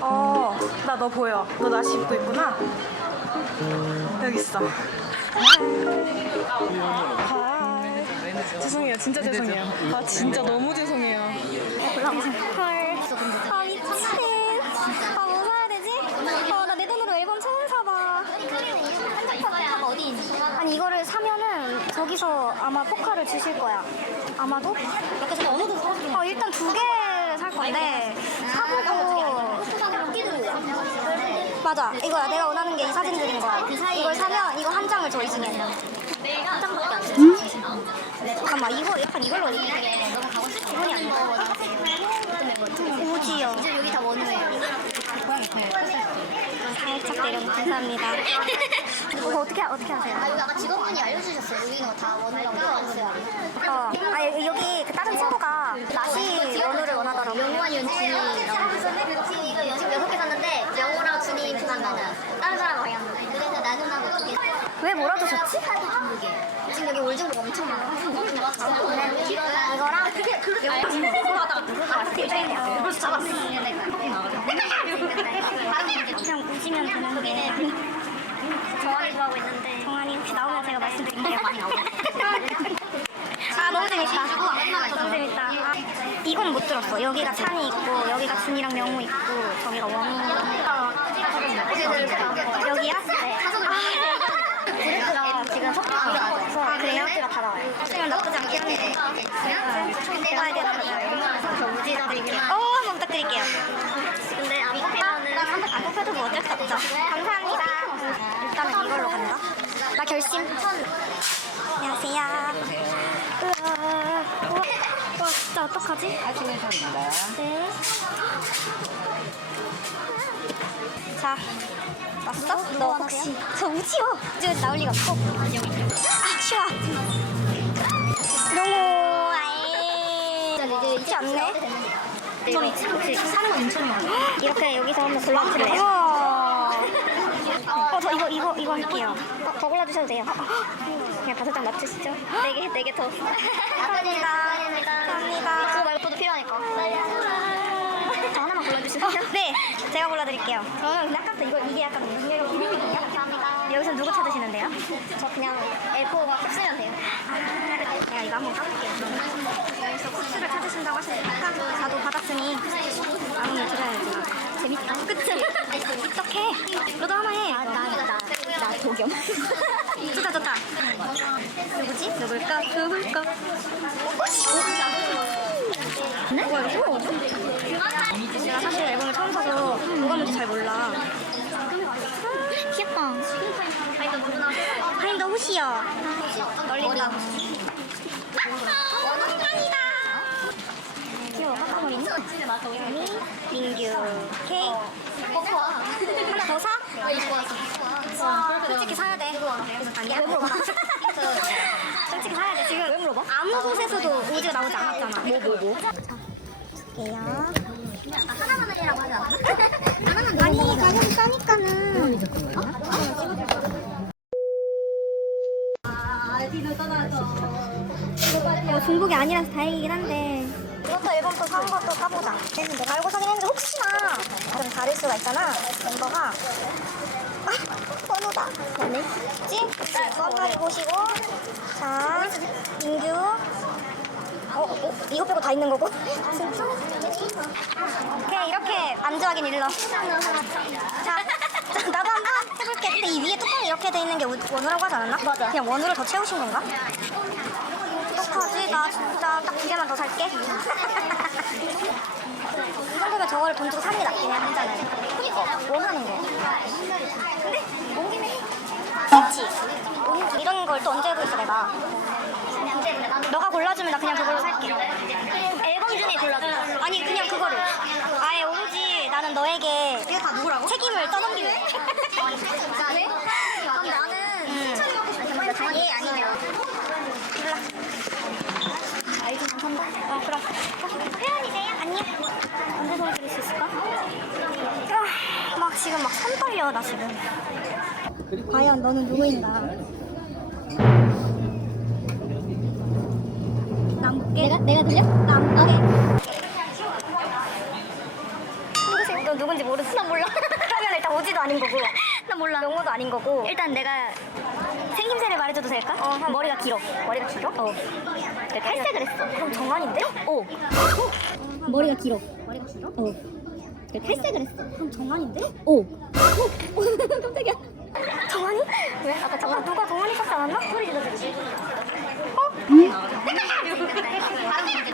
어, 나 너 보여. 너 나시 입고 있구나. 여기 있어. 하이. 죄송해요. 진짜 죄송해요. 아, 진짜 너무 죄송해요. 헐. 아 미친. 아 뭐 사야 되지? 어나 내 돈으로 앨범 처음 사봐. 한정판 어디 있니? 아니 이거를 사면은 저기서 아마 포카를 주실 거야. 아마도? 이렇게 해서 어느 돈 사줄 어 일단 두 개 살 건데 사보고. 맞아. 이거야. 내가 원하는 게 이 사진들인 거야. 이걸 사면 이거 한 장을 더 있으면. 한 장밖에 안 돼. 잠깐만 이거 약간 이걸로 너무 가고 싶어. 기분이 안 좋아. 오지요. 이제 여기 다 원우예요. 살짝 내려놓 감사합니다. 이거 어떻게 어떻게 하세요? 아 여기 아까 직원분이 알려주셨어요. 여기 있는 거다 원하려고 해주세요. 어, 아 여기, 여기 그 다른 친구가 나시 원우를 원하더라고. 명호와 연준이라고 지금 이거 연습 여섯 개 샀는데 명호랑 준이 부산가는 다른 사람 방향. 그래서 나누나고 두 개. 왜 뭐라도? 카드 개. 지금 여기 올증도 엄청 많아. 이거랑 이거랑 그게 그렇게 아, 벌써 잡았어. 그냥 우시면 되는데. 정환이 좋아하고 있는데. 정한이 혹시 나오면 제가 말씀드릴게요. 많이. 아 너무 재밌다. 너무 재밌다. 아, 이건 못 들었어. 여기가 찬이 있고 여기가 준이랑 명호 있고 저기가 원우. 여기야? 네. 그래프가 지금 섞여서 아 그래요? 다 나와요. 쓰면 나쁘지 않겠네. 뽑아야 되는 거예요. 우지다들기만. 어, 한번 부탁드릴게요. 근데 안 뽑히면은 안 뽑혀도 뭐 어쩔 수 없죠. 감사합니다. 일단은 이걸로 간다. 나 결심. 안녕하세요. 우와, 와 진짜 어떡하지? 하시는 선입니다. 네. 자, 왔어? 너 혹시 저 우지요? 우지 나올 리가 없고. 아, 쉬워. 너무 아예 이제 있지 않네. 저기 사는 거 인천이요? 이렇게 여기서 한번 골라주실래요? 어, 저 이거 이거 이거 할게요. 어, 더 골라주셔도 돼요. 그냥 다섯 장 맞추시죠? 네 개, 네 개 더. 감사합니다. 감사합니다. 그거 말고도 필요하니까. 저 하나만 골라주시죠. 네, 제가 골라드릴게요. 저는 아까부터 이거 이게 약간 능력이 기능이거든요. 감사합니다. 여기서 누구 찾으시는데요? 저 그냥 L4가 딱 쓰면 돼요. 제가 이거 한번 까볼게요. 여기서 코스를 찾으신다고 하시니까 나도 받았으니 마음을 드려야지. 재밌다. 그치? 어떡해. 너도 하나 해. 나, 나, 나, 나 도겸. 좋다 좋다. 누구지? 누굴까? 누굴까? 네? 뭐야 이거 뭐지? 제 가 사실 앨범을 처음 사서 뭐가 뭔지 잘 몰라. 귀엽다. 하인더 호시요. 멀린다. 원원장이다. 귀여워. 깎아버리니? 아니, 민규. 케이크. 하나 더 사? 어, 이거 좋았어. 솔직히 사야 돼. 아니야? 왜 물어봐? 솔직히 사야 돼. 지금 왜 물어봐? 아무 곳에서도 오지가 나오지 않았잖아. 뭐, 뭐, 뭐? 볼게요. 중복이 아니라서 다행이긴 한데. 이것도 앨범 또산 것도 까보자. 내가 알고 사긴 했는데 혹시나 좀 다를 수가 있잖아. 멤버가. 아, 번호다. 맞네. 그치? 번호를 보시고. 자, 민규. 어, 어, 이거 빼고 다 있는 거고? 진짜? 오케이, 이렇게 안주하긴 일러. 자, 자, 나도 한번 해볼게. 근데 이 위에 뚜껑이 이렇게 돼 있는 게 우- 원우라고 하지 않았나? 맞아. 그냥 원우를 더 채우신 건가? 어떡하지? 나 진짜 딱 두 개만 더 살게. 이 정도면 저거를 돈 주고 사는 게 낫긴 해, 한 잔을. 그니까, 원하는 거. 근데, 온 김에 해. 그치? 온- 이런 걸 또 언제 해고 있어, 내가. 너가 골라주면 나 그냥 그걸로 살게. 앨범 중에 골라줘. 아니, 그냥 그거를. 아예 오로지 나는 너에게? 책임을 떠넘길래. 나는? 그럼 나는 음. 얘 아니면. 몰라. 알지 못한다. 어, 그럼. 혜연이세요? 안녕. 언제 소개드릴 수 있을까? 지금 막 손 떨려 나 지금. 과연 너는 누구인가? 남게 내가 내가 들려? 남게. 누구세요? 너 누군지 모르지? 나 몰라. 그러면 일단 오지도 아닌 거고. 나 몰라. 영어도 아닌 거고. 일단 내가 생김새를 말해줘도 될까? 어, 머리가 길어. 머리가 길어? 어. 내가 탈색을 했어. 그럼 정한인데? 어. 머리가 길어. 머리가 길어? 어. 내가 탈색을 했어. 그럼 정한인데? 어. 깜짝이야. 왜? 아까 정한 누가 정한이 찾지 않았나? 소리 질러주지. 어?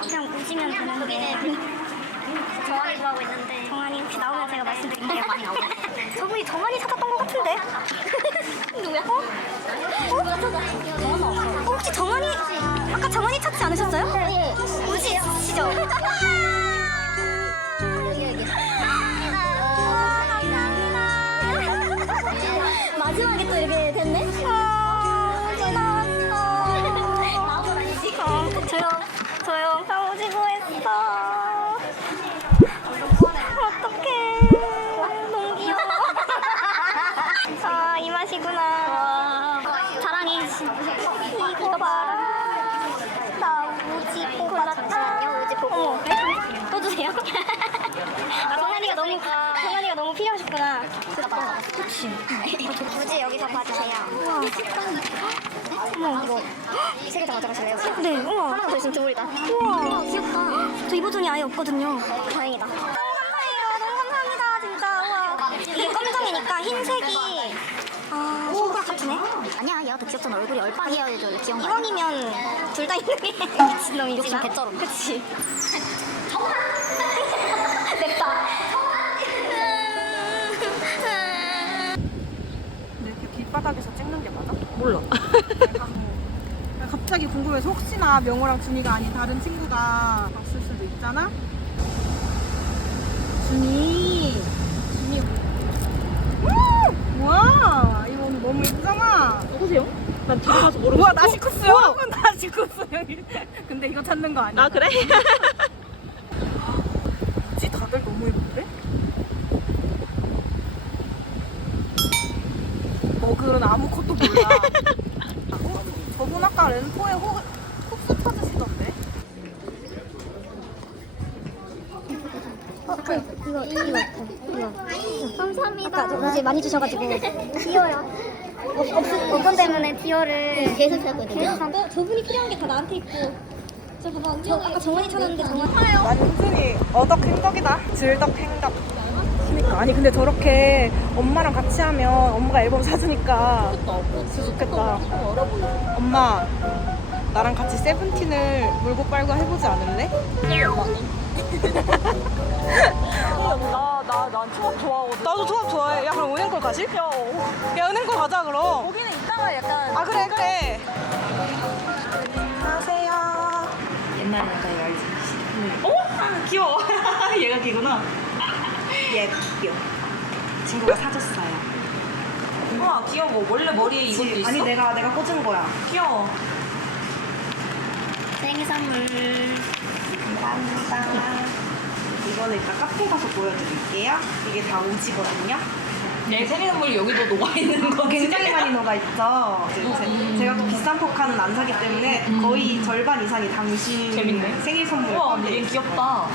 그냥 웃으면 되는데. 정한이 좋아하고 있는데. 정한이 혹시 나오면 제가 말씀드릴게요. 많이 나오고. 저분이 정한이 찾았던 것 같은데. 누구야? 어? 어? 어? 혹시 정한이 아까 정한이 찾지 않으셨어요? 네. 우지시죠? 또 이렇게 됐네? 아, 저 나왔어. 나온 아니지? 어, 조용, 조용. 나 오지고 했어. 어떡해. 너무 귀여워. 아, 이 맛이구나. 사랑해. 이거 봐라. 나 우지 뽑았다. 우지 뽑고. 어머, 또 주세요. 아, 성현이가 너무, 성현이가 필요하셨구나. 그치. 우지 여기서 봐주세요. 우와. 어머, 이거. 세 개 다 가져가실래요? 네, 우와. 하나만 더 있으면 주물이다. 우와, 귀엽다. 저 이보존이 아예 없거든요. 다행이다. 너무 감사해요. 너무 감사합니다, 진짜. 우와. 이게 검정이니까 흰색이. 아, 손가락 같으네? 아니야 얘가 더 귀엽잖아 얼굴이 얼빵이어야 귀여운 거 이왕이면 둘 다 있는 게 미친놈이지. 욕심 개쩔어. 그치. 게 맞아? 몰라. 갑자기 궁금해서 혹시나 명호랑 준이가 아닌 다른 친구가 봤을 수도 있잖아? 준이 준이 음! 뭐야 이거 오늘 너무 예쁘잖아 누구세요? 난 뒤로 가서 모르고. 우와 나시쿠스 여러분 나시쿠스 근데 이거 찾는 거 아니야? 아 그래? 뭐지 다들 너무 예쁜데? 머글은 아무것도 몰라 어? 저분 아까 렌토에 호, 흡수 찾으시던데? 어, 그, 이거, 이거, 이거. 감사합니다. 아까 저 어제 많이 주셔가지고. 디어요. 없, 없, 어떤 때문에 디어를 계속 저, 저분이 필요한 게 다 나한테 있고. 저 봐봐, 저 아까 정원이 찾았는데 정원. 완전히 어덕 행덕이다 질덕행덕 그니까 아니 근데 저렇게 엄마랑 같이 하면 엄마가 앨범 사주니까 진짜 좋겠다 엄마 나랑 같이 세븐틴을 물고 빨고 해보지 않을래? 나나난 초밥 좋아하거든. 나도 조합 좋아해 야 그럼 은행걸 가실? 야, 야 은행걸 가자 그럼 거기는 이따가 약간 아 그래 그래 안녕하세요 옛날에 약간 이거 알지? 어? 아, 귀여워. 얘가 걔구나. 예 귀여워 친구가 사줬어요 우와 귀여워. 원래 머리에 이것도 있어? 아니 내가 내가 꽂은 거야 귀여워. 생일 선물. 감사합니다. 이거는 이따 카페 가서 보여드릴게요. 이게 다 오지거든요. 내 생일 선물이 여기도 녹아 있는 거 굉장히 많이 녹아 있죠. 제- 제가 또 비싼 포카는 안 사기 때문에 거의 절반 이상이 당신 재밌네. 생일 선물 우와 얘 귀엽다.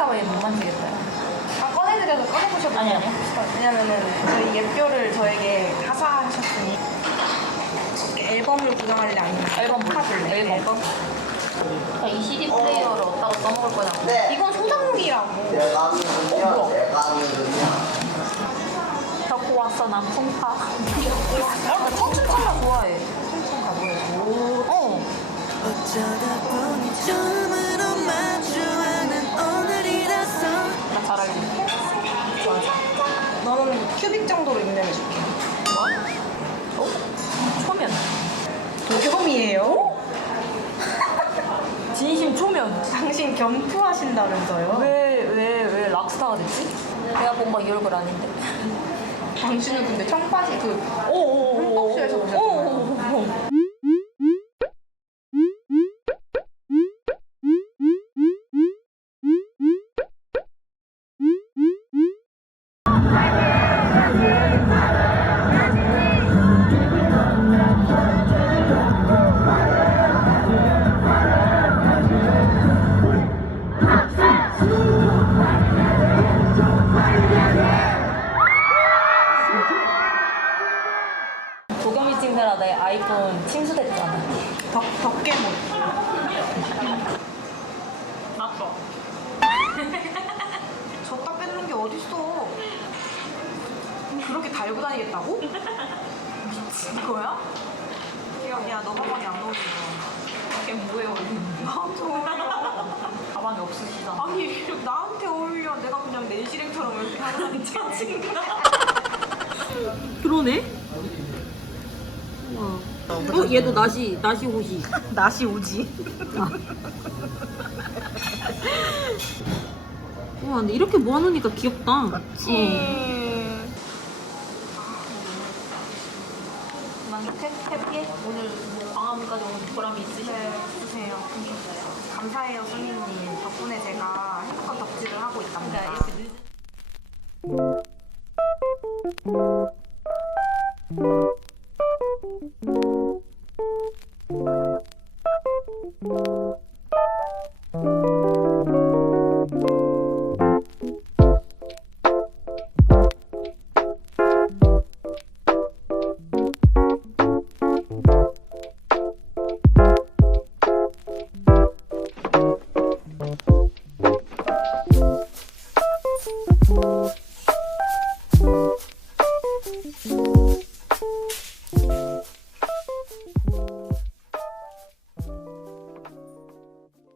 떼탈까봐 얘못 만지겠다. 아 꺼내드려서 꺼내보셔도 아니 아니요. 왜냐면은 저희 예표를 저에게 하사하셨으니 앨범을 구성할래 아니면 앨범 카볼래? 앨범. 야, 이 CD 플레이어를 어 디다가 써먹을 거냐고. 이건 소장용이라고. 벽고 왔어 난. 어, 나 청춘차가 좋아해. 청춘 가보래. 오. 어. 나 4분 뭐 큐빅 정도로 입내면 좋게. 어? 어? 초면. 도겸이에요? 진심 초면. 당신 겸투하신다면서요? 왜 왜 왜 락스타가 됐지? 내가 본 막 이럴 걸 아닌데. 당신은 근데 청바지 그 오오오. 한복쇼에서 보셨죠? 졌다 뺏는 게 어딨어. 그렇게 달고 다니겠다고? 미친 거야? 야, 야, 너 가방이 안 어울리네. 이게 뭐예요, 언니? 나한테 어울려. 가방이 없으시잖아. 아니, 나한테 어울려. 내가 그냥 내 실행처럼 이렇게 하는 짜증나. 그러네? 어. 어, 얘도 나시, 나시 옷이. 나시 오지. 와 근데 이렇게 모아놓으니까 귀엽다. 맞지. 음. 해피해? 오늘 뭐 방학까지 오는 보람이 있으세요? 네, 감사해요, 손님님. 덕분에 제가 행복한 덕질을 하고 있답니다. 네, 이렇게 늦은...